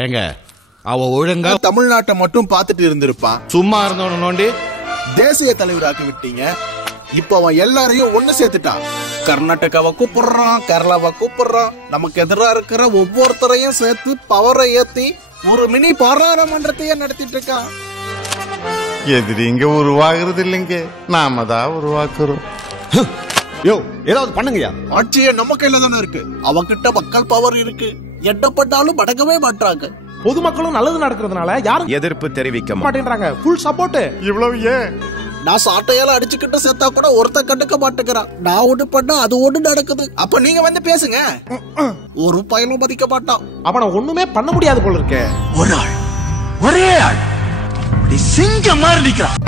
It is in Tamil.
ஏங்க அவ ஒழுங்கா தமிழ்நாட்டை மட்டும் பார்த்துட்டு இருந்திருப்பான். சும்மா இருந்தவன நோண்டி தேசிய தலைவராக்கி விட்டீங்க. இப்ப அவன் எல்லாரையும் ஒண்ணு சேர்த்துட்டான். கர்நாடகாவை கூப்பிடுறான், கேரளாவை கூப்பிடுறான். நமக்கு எதிராக இருக்கிற ஒவ்வொருத்தரையும் சேர்த்து பவரை ஏத்தி ஒரு மினி பாராளுமன்றத்தையே நடத்திட்டு இருக்கான். எதிரிங்க உருவாகிறது இல்லைங்க, நாம தான் உருவாக்குறோம். யோ ஏதாவது பண்ணுங்கயா. ஆட்சியே நம்ம கையில தானே இருக்கு. அவகிட்ட மக்கள் பவர் இருக்கு. எட்டப்பட்டாலும் மடக்கவே மாட்டாங்க. பொதுமக்களும் நல்லது நடக்கிறதுனால யாரும் எதிர்ப்பு தெரிவிக்க மாட்டேன்றாங்க. Full support. இவ்வளவு ஏன் நான் சாட்டையால அடிச்சுக்கிட்டு சேர்த்தா கூட ஒருத்த கண்டுக்க மாட்டேங்கிறான். நான் ஒண்ணு பண்ணா அது ஒண்ணு நடக்குது. அப்ப நீங்க வந்து பேசுங்க. ஒரு பயனும் மதிக்க மாட்டான். அவனை ஒண்ணுமே பண்ண முடியாது போல இருக்கே. ஒரு ஆள், ஒரே ஆள் சிங்கம் மாதிரி நிக்கிறான்.